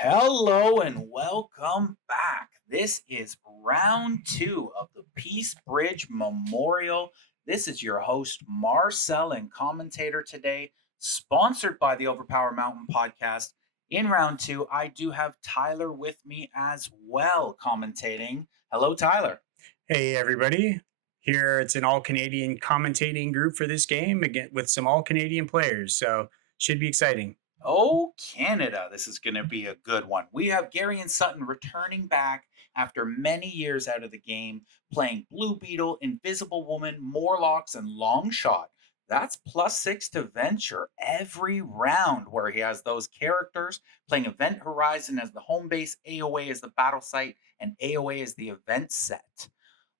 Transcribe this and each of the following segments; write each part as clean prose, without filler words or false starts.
Hello and welcome back. This is round two of the Peace Bridge Memorial. This is your host, Marcel, and commentator today, sponsored by the OverPower Mountain podcast. In round two, I do have Tyler with me as well, commentating. Hello, Tyler. Hey everybody. Here it's an all Canadian commentating group for this game again with some all Canadian players. So should be exciting. Oh, Canada. This is going to be a good one. We have Garion Sutton returning back after many years out of the game, playing Blue Beetle, Invisible Woman, Morlocks, and Long Shot. That's +6 to venture every round where he has those characters, playing Event Horizon as the home base, AOA as the battle site, and AOA as the event set.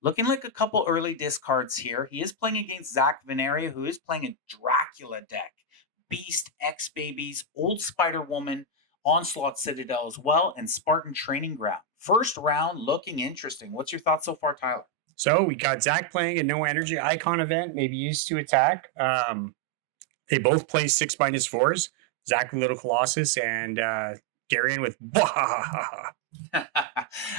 Looking like a couple early discards here. He is playing against Zach Veneria, who is playing a Dracula deck. Beast, X Babies, Old Spider Woman, Onslaught Citadel as well, and Spartan Training Ground. First round looking interesting. What's your thoughts so far, Tyler? So we got Zach playing a no energy icon event, maybe used to attack. They both play 6-4s. Zach with Little Colossus and Garion with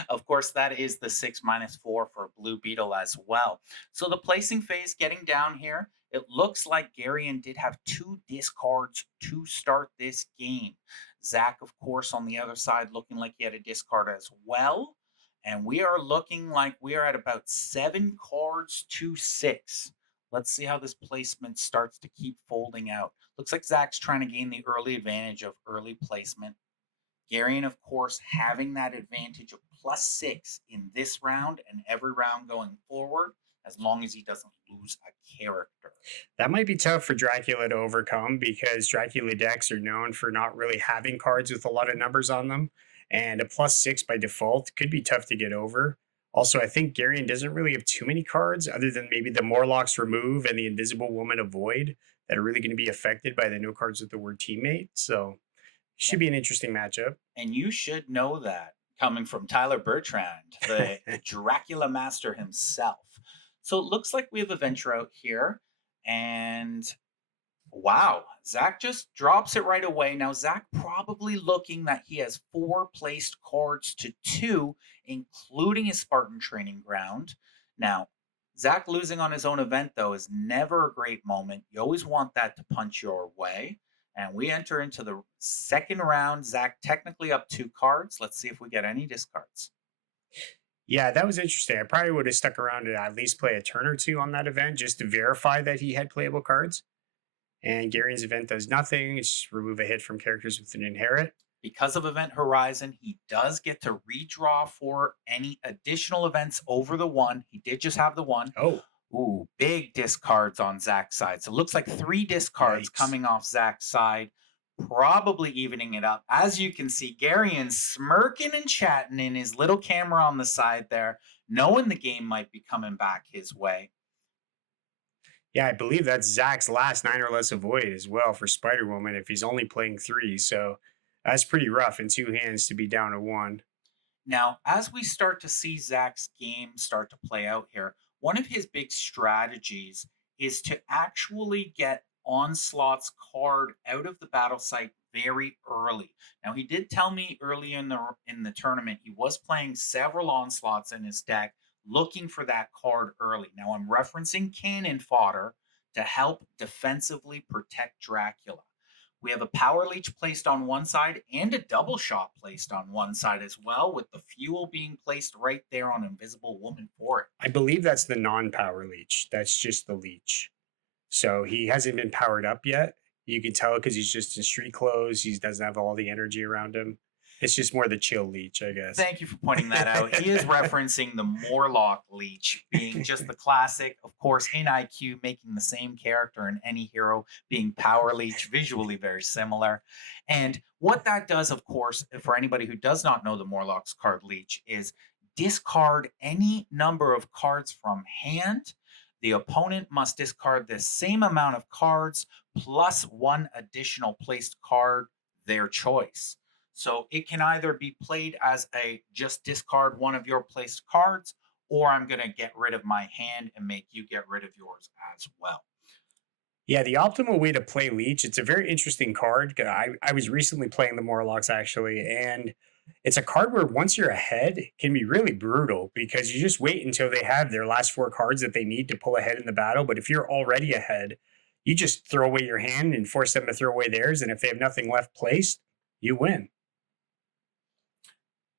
Of course, that is the 6-4 for Blue Beetle as well. So the placing phase getting down here. It looks like Garion did have two discards to start this game. Zach, of course, on the other side, looking like he had a discard as well. And we are looking like we are at about 7 cards to 6. Let's see how this placement starts to keep folding out. Looks like Zach's trying to gain the early advantage of early placement. Garion, of course, having that advantage of +6 in this round and every round going forward, as long as he doesn't lose a character. That might be tough for Dracula to overcome because Dracula decks are known for not really having cards with a lot of numbers on them. And a +6 by default could be tough to get over. Also, I think Garion doesn't really have too many cards other than maybe the Morlocks remove and the Invisible Woman avoid that are really going to be affected by the no cards with the word teammate. So should be an interesting matchup. And you should know that coming from Tyler Bertrand, the Dracula master himself. So it looks like we have a venture out here. And wow, Zach just drops it right away. Now, Zach probably looking that he has 4 placed cards to 2, including his Spartan Training Ground. Now, Zach losing on his own event, though, is never a great moment. You always want that to punch your way. And we enter into the second round. Zach technically up 2 cards. Let's see if we get any discards. Yeah, that was interesting. I probably would have stuck around to at least play a turn or two on that event just to verify that he had playable cards. And Garion's event does nothing. It's just remove a hit from characters with an inherit. Because of Event Horizon, he does get to redraw for any additional events over the one. He did just have the one. Oh, Ooh, big discards on Zach's side. So it looks like 3 discards yikes. coming off Zach's side, probably evening it up. As you can see, Garion smirking and chatting in his little camera on the side there, knowing the game might be coming back his way. Yeah, I believe that's Zach's last 9 or less avoid as well for Spider Woman if he's only playing 3. So that's pretty rough in 2 hands to be down to 1. Now, as we start to see Zach's game start to play out here, one of his big strategies is to actually get Onslaught's card out of the battle site very early. Now, he did tell me early in the tournament he was playing several Onslaughts in his deck, looking for that card early. Now, I'm referencing cannon fodder to help defensively protect Dracula. We have a power leech placed on one side and a double shot placed on one side as well, with the fuel being placed right there on Invisible Woman for it. I believe that's the non power leech. That's just the leech. So he hasn't been powered up yet. You can tell because he's just in street clothes. He doesn't have all the energy around him. It's just more the chill leech, I guess. Thank you for pointing that out. He is referencing the Morlock leech being just the classic, of course, in IQ, making the same character in any hero being power leech, visually very similar. And what that does, of course, for anybody who does not know the Morlock's card leech, is discard any number of cards from hand. The opponent must discard the same amount of cards plus 1 additional placed card, their choice. So it can either be played as a just discard one of your placed cards, or I'm going to get rid of my hand and make you get rid of yours as well. Yeah, the optimal way to play Leech, it's a very interesting card. I was recently playing the Morlocks actually, and it's a card where once you're ahead, it can be really brutal because you just wait until they have their last four cards that they need to pull ahead in the battle. But if you're already ahead, you just throw away your hand and force them to throw away theirs. And if they have nothing left placed, you win.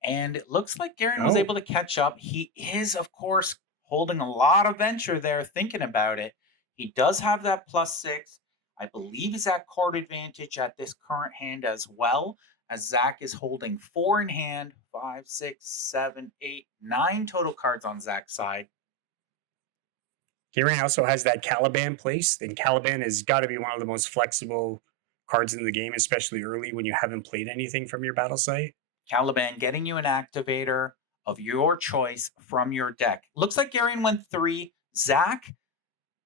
And it looks like Garen was Oh, able to catch up. He is, of course, holding a lot of venture there, thinking about it. He does have that +6. I believe he's at card advantage at this current hand as well, as Zach is holding four in hand, five, six, seven, eight, nine total cards on Zach's side. Garion also has that Caliban place, and Caliban has got to be one of the most flexible cards in the game, especially early when you haven't played anything from your battle site. Caliban getting you an activator of your choice from your deck. Looks like Garion went three. Zach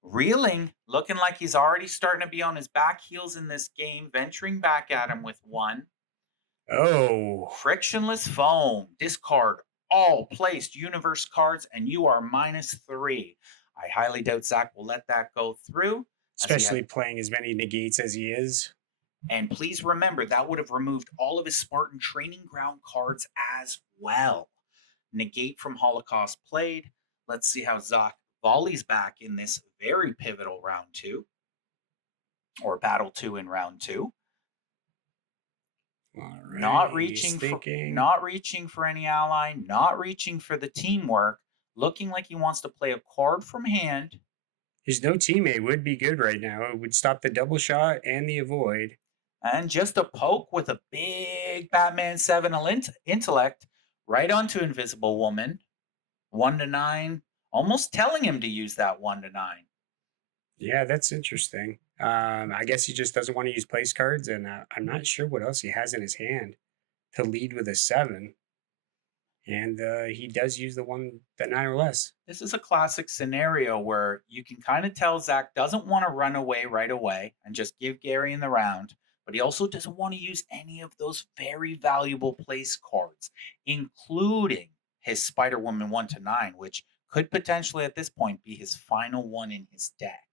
reeling, looking like he's already starting to be on his back heels in this game, venturing back at him with one. Oh, Frictionless foam. Discard all placed universe cards, and you are -3. I highly doubt Zach will let that go through, as he had. especially playing as many negates as he is. And please remember that would have removed all of his Spartan training ground cards as well. Negate from Holocaust played. Let's see how Zach volleys back in this very pivotal round two, or battle two in round two. All Not right, he's reaching for thinking. not reaching for any ally, not reaching for the teamwork, looking like he wants to play a card from hand, His no teammate would be good right now. It would stop the double shot and the avoid. and just a poke with a big Batman 7 intellect right onto Invisible Woman. 1 to 9, almost telling him to use that 1 to 9. Yeah, that's interesting. I guess he just doesn't want to use place cards, and I'm not sure what else he has in his hand to lead with a seven. And he does use the one that nine or less. This is a classic scenario where you can kind of tell Zach doesn't want to run away right away and just give Gary in the round, but he also doesn't want to use any of those very valuable place cards, including his Spider Woman 1 to 9, which could potentially at this point be his final one in his deck.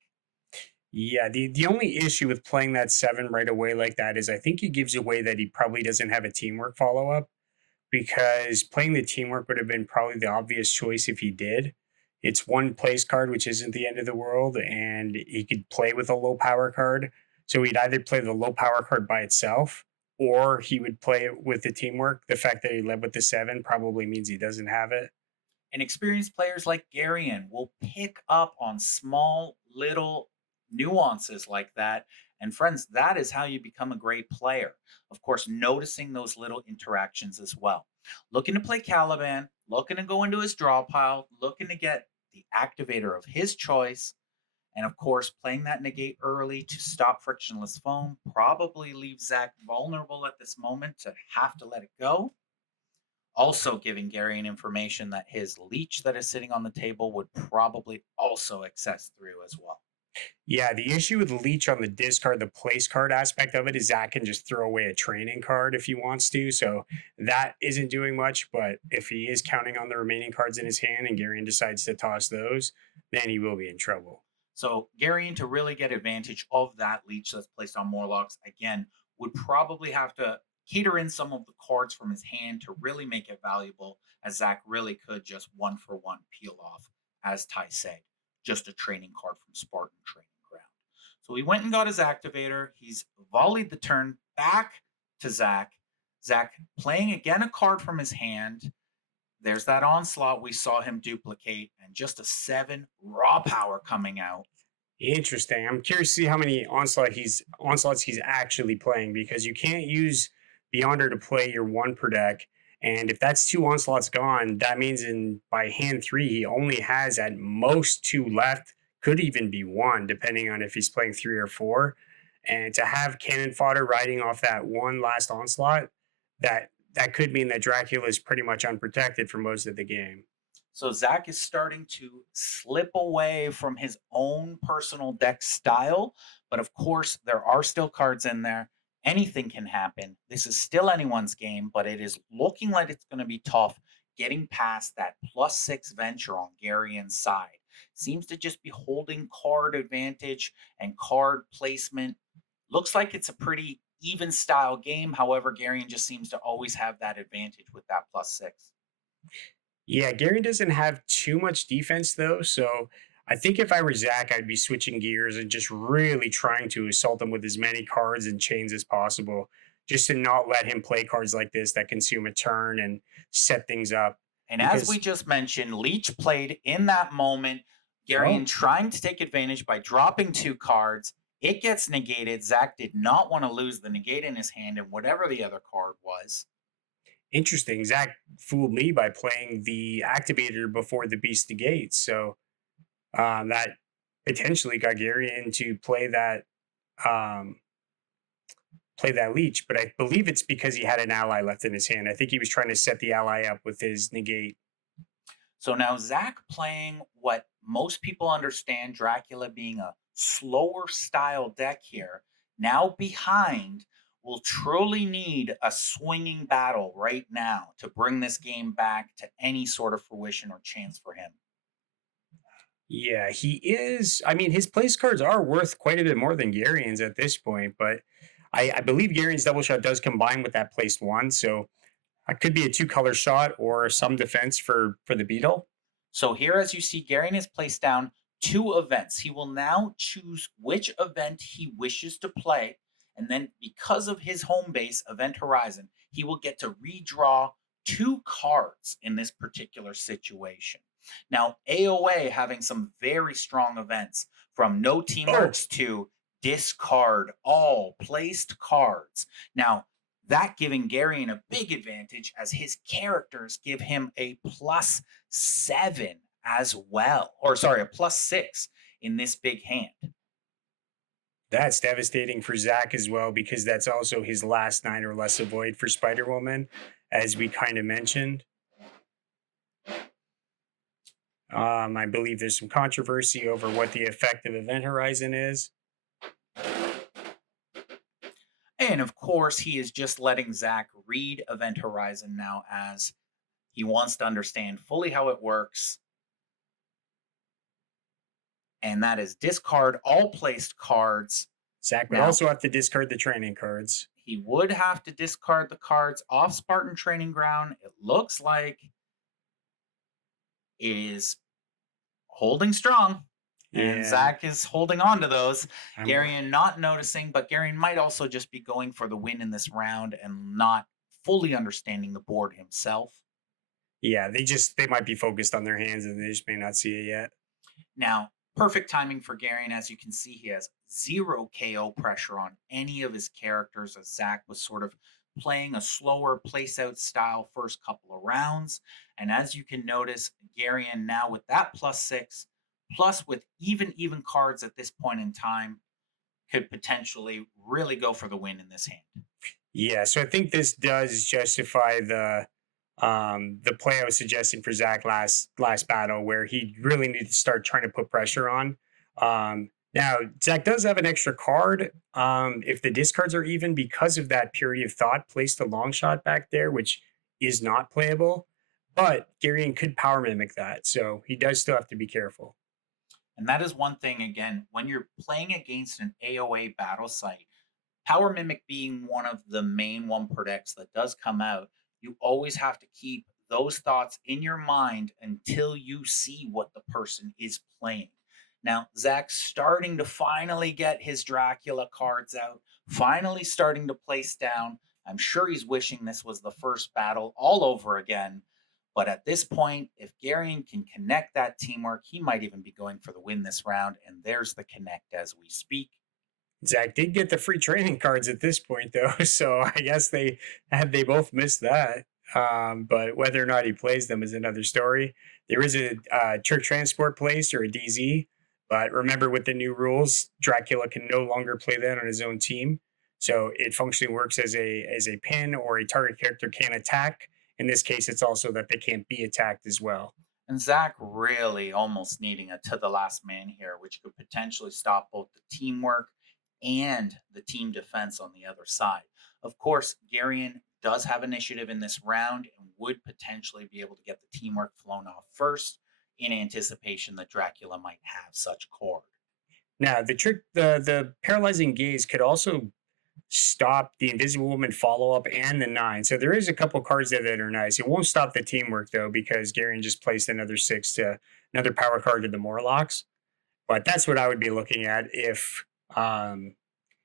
Yeah, the only issue with playing that seven right away like that is I think he gives away that he probably doesn't have a teamwork follow up because playing the teamwork would have been probably the obvious choice if he did. It's one place card, which isn't the end of the world, and he could play with a low power card. So he'd either play the low power card by itself or he would play it with the teamwork. The fact that he led with the seven probably means he doesn't have it. And experienced players like Garion will pick up on small little nuances like that. And friends, that is how you become a great player. Of course, noticing those little interactions as well. Looking to play Caliban, looking to go into his draw pile, looking to get the activator of his choice. And of course, playing that negate early to stop frictionless foam probably leaves Zach vulnerable at this moment to have to let it go. Also giving Gary an information that his leech that is sitting on the table would probably also access through as well. Yeah, the issue with Leech on the discard, the place card aspect of it is Zach can just throw away a training card if he wants to. So that isn't doing much. But if he is counting on the remaining cards in his hand and Garion decides to toss those, then he will be in trouble. So Garion to really get advantage of that leech that's placed on Morlocks again would probably have to cater in some of the cards from his hand to really make it valuable, as Zach really could just one for one peel off, as Ty said, just a training card from Spartan Training Ground. So he went and got his activator. He's volleyed the turn back to Zach. Zach playing again a card from his hand. There's that onslaught we saw him duplicate, and just a 7 raw power coming out. Interesting. I'm curious to see how many onslaughts he's actually playing because you can't use Beyonder to play your one per deck. And if that's two onslaughts gone, that means in by hand three, he only has at most two left, could even be one, depending on if he's playing three or four. And to have cannon fodder riding off that one last onslaught, that could mean that Dracula is pretty much unprotected for most of the game. So Zach is starting to slip away from his own personal deck style, but of course there are still cards in there. Anything can happen. This is still anyone's game, but it is looking like it's going to be tough getting past that +6 venture on Garion's side. Seems to just be holding card advantage and card placement. Looks like it's a pretty even style game. However, Garion just seems to always have that advantage with that +6. Yeah, Gary doesn't have too much defense though, so I think if I were Zach, I'd be switching gears and just really trying to assault him with as many cards and chains as possible, just to not let him play cards like this that consume a turn and set things up. And as we Because just mentioned, Leech played in that moment. Garion oh, trying to take advantage by dropping 2 cards. It gets negated. Zach did not want to lose the negate in his hand and whatever the other card was. interesting. Zach fooled me by playing the activator before the beast negates, so that potentially got Gary into um, play that leech. But I believe it's because he had an ally left in his hand. I think he was trying to set the ally up with his negate. So now Zach playing what most people understand Dracula being a slower style deck here. Now behind will truly need a swinging battle right now to bring this game back to any sort of fruition or chance for him. Yeah, he is. I mean, his place cards are worth quite a bit more than Garyon's at this point, but I believe Garyon's double shot does combine with that placed one, so it could be a two-color shot or some defense for the beetle. So here, as you see, Garion has placed down 2 events. He will now choose which event he wishes to play. And then, because of his home base, Event Horizon, he will get to redraw 2 cards in this particular situation. Now, AOA having some very strong events from no Oh, teamworks to discard all placed cards. Now, that giving Garion a big advantage as his characters give him a +7 as well. Or sorry, a +6 in this big hand. that's devastating for Zach as well because that's also his last 9 or less avoid for Spider Woman, as we kind of mentioned. I believe there's some controversy over what the effect of Event Horizon is. And of course, he is just letting Zach read Event Horizon now as he wants to understand fully how it works. And that is discard all placed cards. Zach would Now, also have to discard the training cards. he would have to discard the cards off Spartan Training Ground. It looks like it is holding strong, and Yeah, Zach is holding on to those. I'm Garion not noticing, but Garion might also just be going for the win in this round and not fully understanding the board himself. yeah, they might be focused on their hands and they just may not see it yet. Now, perfect timing for Garion. As you can see, he has 0 KO pressure on any of his characters as Zach was sort of playing a slower place out style first couple of rounds. And as you can notice, Garion now with that +6, plus with even cards at this point in time, could potentially really go for the win in this hand. Yeah, so I think this does justify the play I was suggesting for Zach last battle, where he really needed to start trying to put pressure on. Now Zach does have an extra card. If the discards are even because of that purity of thought, placed a long shot back there, which is not playable. But Garion could power mimic that, so he does still have to be careful. And that is one thing, again, when you're playing against an AOA battle site, Power Mimic being one of the main 1 per decks that does come out, you always have to keep those thoughts in your mind until you see what the person is playing. Now, Zach's starting to finally get his Dracula cards out, finally starting to place down. I'm sure he's wishing this was the first battle all over again. But at this point, if Garion can connect that teamwork, he might even be going for the win this round. And there's the connect as we speak. Zach did get the free training cards at this point, though, so I guess they both missed that. But whether or not he plays them is another story. There is a church transport place or a DZ, but remember with the new rules, Dracula can no longer play that on his own team. So it functionally works as a pin, or a target character can attack. In this case, it's also that they can't be attacked as well. And Zach really almost needing a to the last man here, which could potentially stop both the teamwork and the team defense on the other side. Of course, Garion does have initiative in this round and would potentially be able to get the teamwork flown off first. in anticipation that Dracula might have such cord. Now, the paralyzing gaze could also stop the Invisible Woman follow up and the nine. So there is a couple cards there that are nice. It won't stop the teamwork though, because Garion just placed another six to another power card to the Morlocks. But that's what I would be looking at if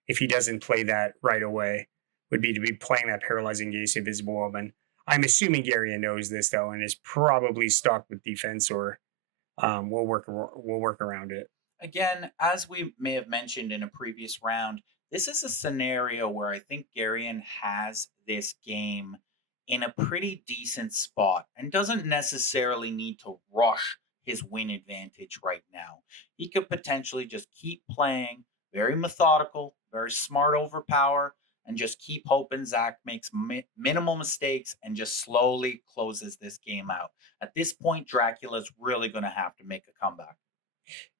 he doesn't play that right away. Would be to be playing that paralyzing gaze Invisible Woman. I'm assuming Garion knows this though, and is probably stocked with defense, or we'll work around it. Again, as we may have mentioned in a previous round, this is a scenario where I think Garion has this game in a pretty decent spot and doesn't necessarily need to rush his win advantage right now. He could potentially just keep playing, very methodical, very smart overpower, and just keep hoping Zach makes minimal mistakes and just slowly closes this game out. At this point, Dracula's really going to have to make a comeback.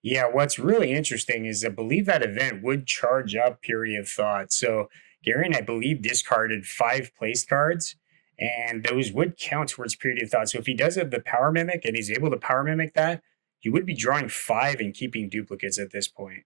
Yeah, what's really interesting is I believe that event would charge up Purity of Thought. So Garion, I believe, discarded five place cards, and those would count towards Purity of Thought. So if he does have the Power Mimic and he's able to Power Mimic that, he would be drawing five and keeping duplicates at this point.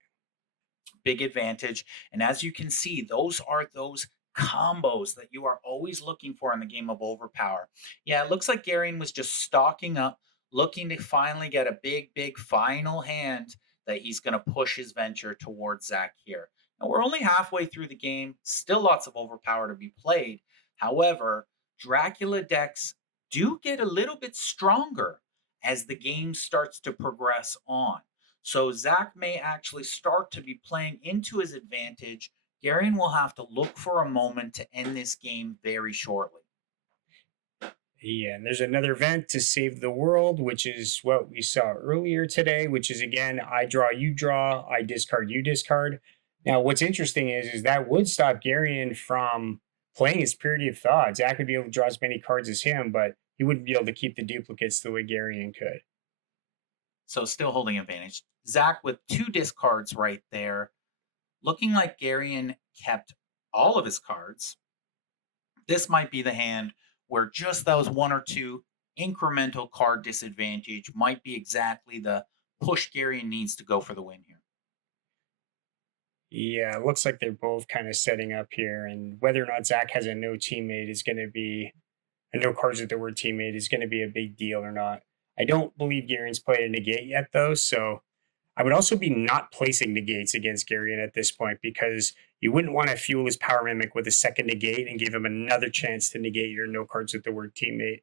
Big advantage. And as you can see, those are those combos that you are always looking for in the game of Overpower. Yeah, it looks like Garion was just stocking up, looking to finally get a big final hand that he's going to push his venture towards Zach here. Now, we're only halfway through the game, still lots of Overpower to be played. However, Dracula decks do get a little bit stronger as the game starts to progress on. So Zach may actually start to be playing into his advantage. Garion will have to look for a moment to end this game very shortly. Yeah, and there's another event to save the world, which is what we saw earlier today, which is again, I draw, you draw, I discard, you discard. Now, what's interesting is that would stop Garion from playing his Purity of Thought. Zach would be able to draw as many cards as him, but he wouldn't be able to keep the duplicates the way Garion could. So still holding advantage. Zach with two discards right there. Looking like Garion kept all of his cards. This might be the hand where just those one or two incremental card disadvantage might be exactly the push Garion needs to go for the win here. Yeah, it looks like they're both kind of setting up here, and whether or not Zach has a no teammate is going to be a no cards with the word teammate is going to be a big deal or not. I don't believe Garion's played a negate yet though, so I would also be not placing negates against Garion at this point, because you wouldn't want to fuel his power mimic with a second negate and give him another chance to negate your no cards with the word teammate.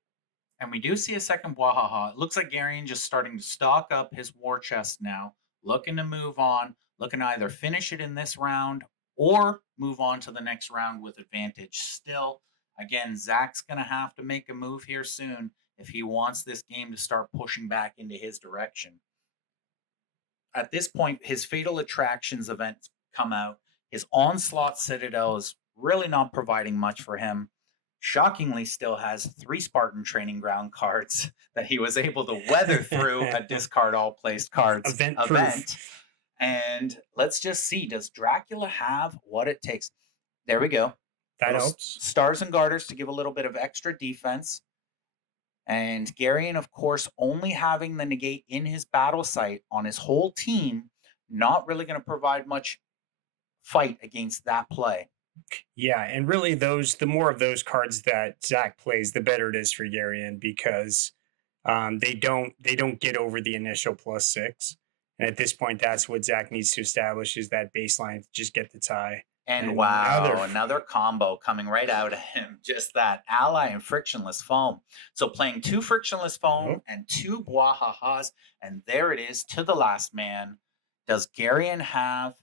And we do see a second Bwahaha. It looks like Garion just starting to stock up his war chest now, looking to move on, looking to either finish it in this round or move on to the next round with advantage. Still, again, Zach's going to have to make a move here soon if he wants this game to start pushing back into his direction. At this point, his Fatal Attractions events come out. His Onslaught Citadel is really not providing much for him. Shockingly, still has three Spartan Training Ground cards that he was able to weather through a discard all placed cards event. And let's just see, does Dracula have what it takes? There we go. That helps. Stars and Garters to give a little bit of extra defense. And Garion, of course, only having the negate in his battle site on his whole team, not really going to provide much fight against that play. Yeah, and really the more of those cards that Zach plays, the better it is for Garion, because they don't get over the initial +6. And at this point, that's what Zach needs to establish, is that baseline to just get the tie. And wow, another combo coming right out of him. Just that ally and frictionless foam. So playing two frictionless foam and two Bwahahas, and there it is to the last man. Does Garion have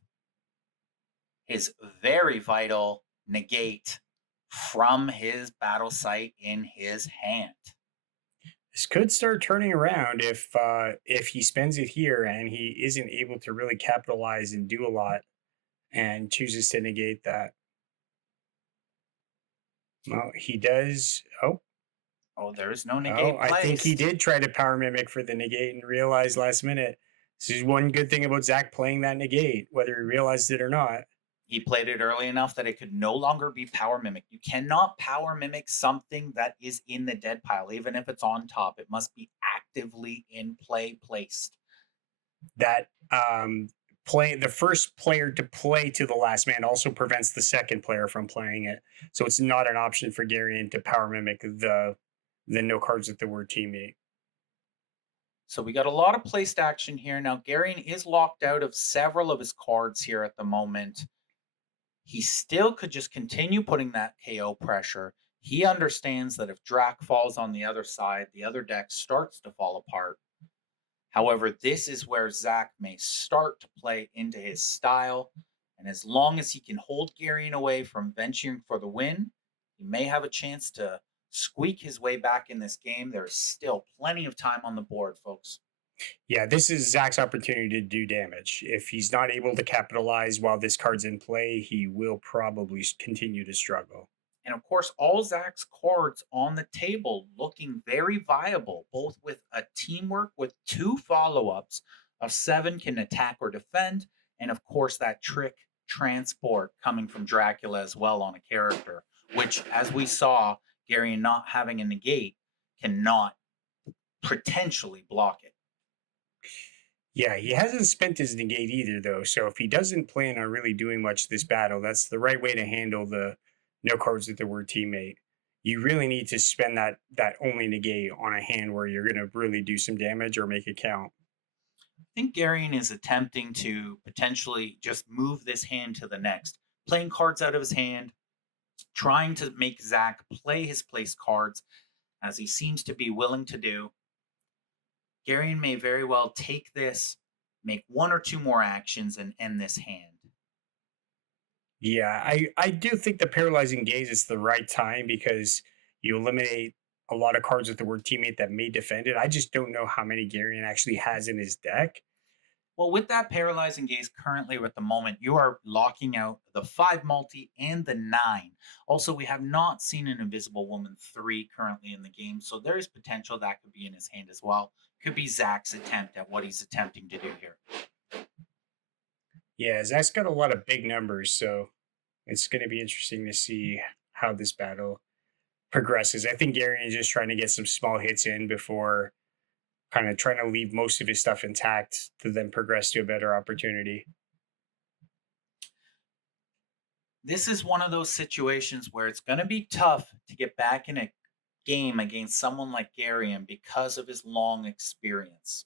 his very vital negate from his battle site in his hand? This could start turning around if he spends it here and he isn't able to really capitalize and do a lot and chooses to negate that. Well, he does. Oh, there is no negate. I think he did try to power mimic for the negate and realized last minute. This is one good thing about Zach playing that negate, whether he realized it or not. He played it early enough that it could no longer be power mimic. You cannot power mimic something that is in the dead pile, even if it's on top. It must be actively in play placed. That play the first player to play to the last man also prevents the second player from playing it. So it's not an option for Garion to power mimic the no cards with the word teammate. So we got a lot of placed action here. Now, Garion is locked out of several of his cards here at the moment. He still could just continue putting that KO pressure. He understands that if Drac falls on the other side, the other deck starts to fall apart. However, this is where Zach may start to play into his style. And as long as he can hold Garion away from venturing for the win, he may have a chance to squeak his way back in this game. There's still plenty of time on the board, folks. Yeah, this is Zach's opportunity to do damage. If he's not able to capitalize while this card's in play, he will probably continue to struggle. And of course, all Zach's cards on the table looking very viable, both with a teamwork with two follow ups of 7 can attack or defend, and of course, that trick transport coming from Dracula as well on a character, which, as we saw, Gary not having a negate cannot potentially block it. Yeah, he hasn't spent his negate either, though. So if he doesn't plan on really doing much this battle, that's the right way to handle the no cards with the word teammate. You really need to spend that only negate on a hand where you're going to really do some damage or make it count. I think Garion is attempting to potentially just move this hand to the next, playing cards out of his hand, trying to make Zach play his place cards as he seems to be willing to do. Garion may very well take this, make one or two more actions, and end this hand. Yeah, I do think the paralyzing gaze is the right time because you eliminate a lot of cards with the word teammate that may defend it. I just don't know how many Garion actually has in his deck. Well, with that paralyzing gaze currently at the moment, you are locking out the 5 multi and the 9. Also, we have not seen an Invisible Woman 3 currently in the game, so there is potential that could be in his hand as well. Could be Zach's attempt at what he's attempting to do here. Yeah, Zach's got a lot of big numbers, so it's going to be interesting to see how this battle progresses. I think Garion is just trying to get some small hits in before kind of trying to leave most of his stuff intact to then progress to a better opportunity. This is one of those situations where it's going to be tough to get back in a game against someone like Garion because of his long experience.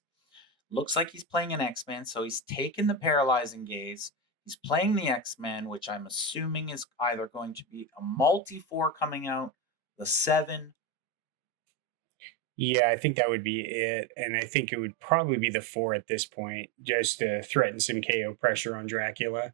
Looks like he's playing an X-Men, so he's taken the paralyzing gaze. He's playing the X-Men, which I'm assuming is either going to be a multi-4 coming out, the 7. Yeah, I think that would be it. And I think it would probably be the 4 at this point, just to threaten some KO pressure on Dracula.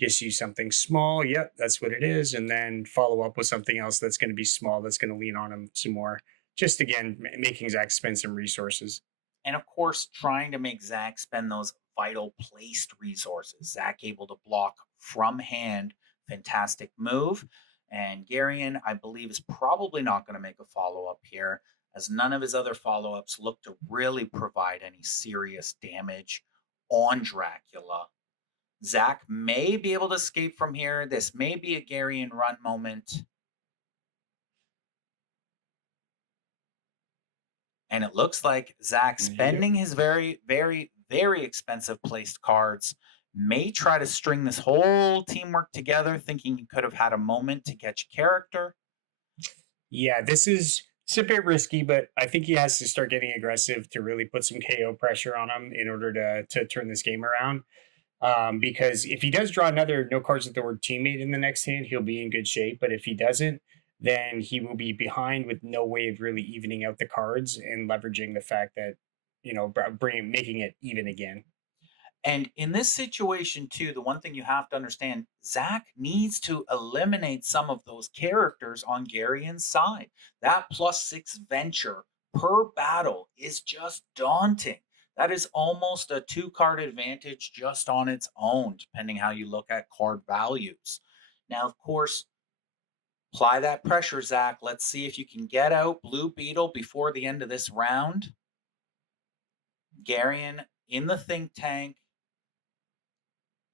Just use something small. Yep, that's what it is. And then follow up with something else that's going to be small, that's going to lean on him some more. Just again, making Zach spend some resources. And of course, trying to make Zach spend those vital placed resources. Zach able to block from hand. Fantastic move. And Garion, I believe, is probably not going to make a follow up here, as none of his other follow ups look to really provide any serious damage on Dracula. Zach may be able to escape from here. This may be a Garion run moment. And it looks like Zach Yep. spending his very, very, very expensive placed cards may try to string this whole teamwork together, thinking he could have had a moment to catch character. Yeah, it's a bit risky, but I think he has to start getting aggressive to really put some KO pressure on him in order to turn this game around. Because if he does draw another no cards with the word teammate in the next hand, he'll be in good shape. But if he doesn't, then he will be behind with no way of really evening out the cards and leveraging the fact that bringing making it even again. And in this situation, too, the one thing you have to understand, Zach needs to eliminate some of those characters on Garion's side. That +6 venture per battle is just daunting. That is almost a 2 card advantage just on its own, depending how you look at card values. Now, of course, apply that pressure, Zach. Let's see if you can get out Blue Beetle before the end of this round. Garion in the think tank,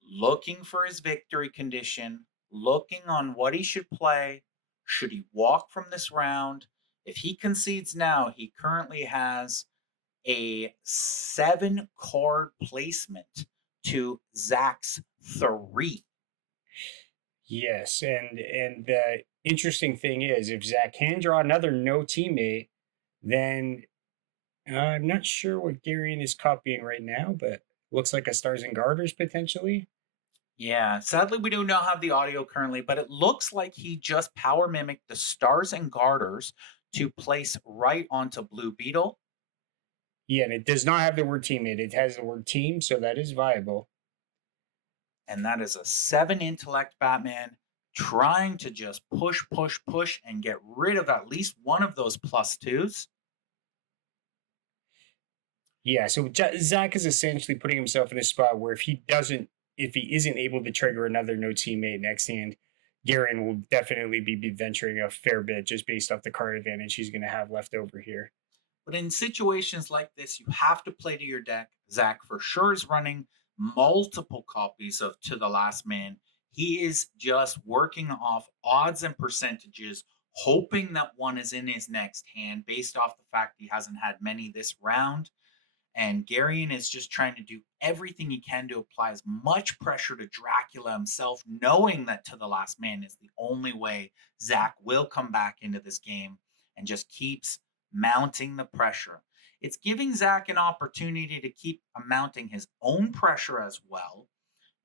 looking for his victory condition, looking on what he should play. Should he walk from this round? If he concedes now, he currently has a 7 card placement to Zach's 3. Yes, and the interesting thing is, if Zach can draw another no teammate, then I'm not sure what Garion is copying right now, but looks like a Stars and Garters potentially. Yeah, sadly, we do not have the audio currently, but it looks like he just power mimicked the Stars and Garters to place right onto Blue Beetle. Yeah, and it does not have the word teammate. It has the word team, so that is viable. And that is a 7 intellect Batman trying to just push, push, push and get rid of at least one of those +2s. Yeah, so Zach is essentially putting himself in a spot where if he isn't able to trigger another no teammate next hand, Garen will definitely be venturing a fair bit just based off the card advantage he's going to have left over here. But in situations like this, you have to play to your deck. Zach for sure is running multiple copies of To the Last Man. He is just working off odds and percentages, hoping that one is in his next hand based off the fact he hasn't had many this round. And Garion is just trying to do everything he can to apply as much pressure to Dracula himself, knowing that To the Last Man is the only way Zach will come back into this game, and just keeps mounting the pressure. It's giving Zach an opportunity to keep mounting his own pressure as well.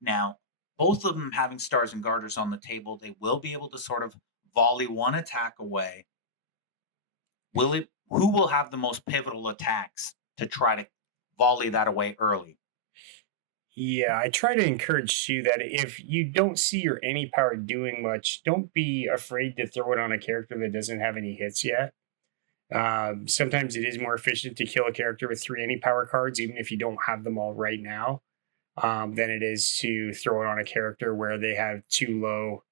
Now, both of them having Stars and Garters on the table, they will be able to sort of volley one attack away. Who will have the most pivotal attacks to try to volley that away early? Yeah, I try to encourage you that if you don't see your any power doing much, don't be afraid to throw it on a character that doesn't have any hits yet. Sometimes it is more efficient to kill a character with 3 any power cards, even if you don't have them all right now, than it is to throw it on a character where they have 2 low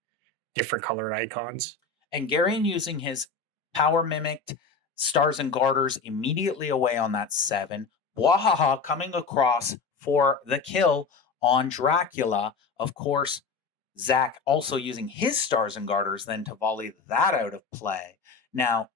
different colored icons. And Garion using his power mimicked Stars and Garters immediately away on that 7. Wahaha coming across for the kill on Dracula. Of course, Zach also using his Stars and Garters then to volley that out of play. Now,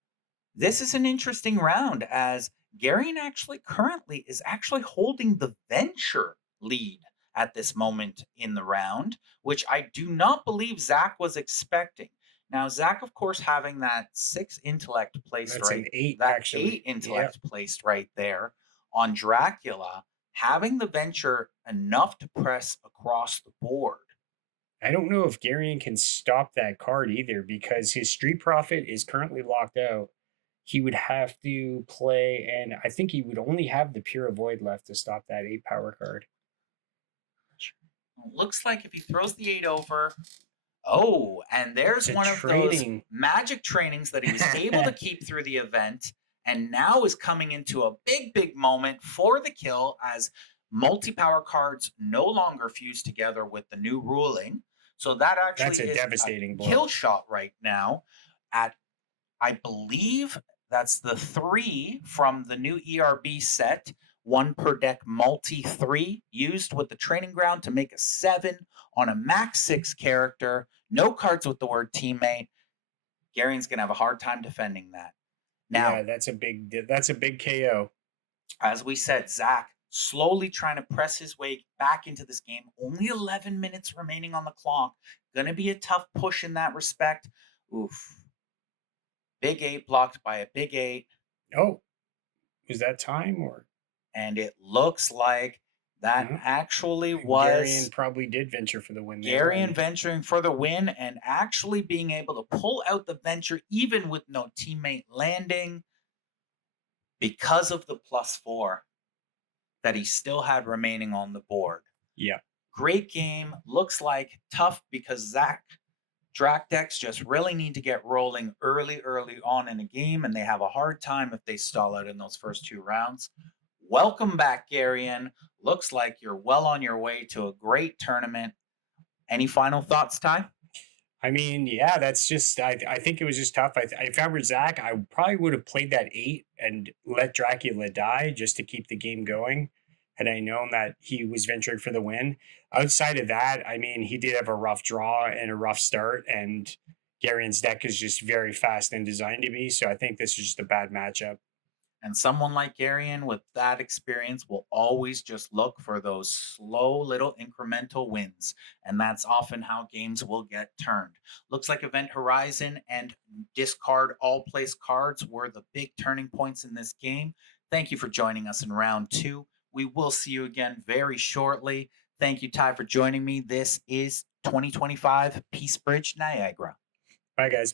this is an interesting round as Garion actually currently is actually holding the venture lead at this moment in the round, which I do not believe Zach was expecting. Now, Zach, of course, having that 6 intellect placed That's an right, 8, that actually. 8 intellect placed right there on Dracula, having the venture enough to press across the board. I don't know if Garion can stop that card either because his Street Profit is currently locked out. He would have to play, and I think he would only have the Pure Void left to stop that 8 power card. Looks like if he throws the 8 over, oh, and there's It's a one of those training. magic trainings that he was able to keep through the event, and now is coming into a big, big moment for the kill as multi-power cards no longer fuse together with the new ruling. So that That's actually a is devastating a kill blow. shot right now at, I believe that's the 3 from the new ERB set. One per deck multi 3 used with the training ground to make a 7 on a max 6 character. No cards with the word teammate. Garion's going to have a hard time defending that. Now, Yeah, that's a big KO. as we said, Zach slowly trying to press his way back into this game. Only 11 minutes remaining on the clock. Going to be a tough push in that respect. Oof. Big 8 blocked by a big 8. Oh, was that time or And it looks like that no? actually Garion was probably did venture for the win there, Garion and venturing for the win and actually being able to pull out the venture even with no teammate landing because of the +4 that he still had remaining on the board. yeah, Great game. Looks like tough because Zach Drac decks just really need to get rolling early on in a game, and they have a hard time if they stall out in those first 2 rounds. Welcome back, Garion. Looks like you're well on your way to a great tournament. Any final thoughts, Ty? I mean, yeah, that's just. I think it was just tough. If I were Zach, I probably would have played that 8 and let Dracula die just to keep the game going. had I known that he was venturing for the win. Outside of that, I mean, he did have a rough draw and a rough start, and Garion's deck is just very fast and designed to be. So I think this is just a bad matchup. And someone like Garion with that experience will always just look for those slow little incremental wins. And that's often how games will get turned. Looks like Event Horizon and discard all place cards were the big turning points in this game. Thank you for joining us in round two. We will see you again very shortly. Thank you, Ty, for joining me. This is 2025 Peace Bridge Niagara. Bye, guys.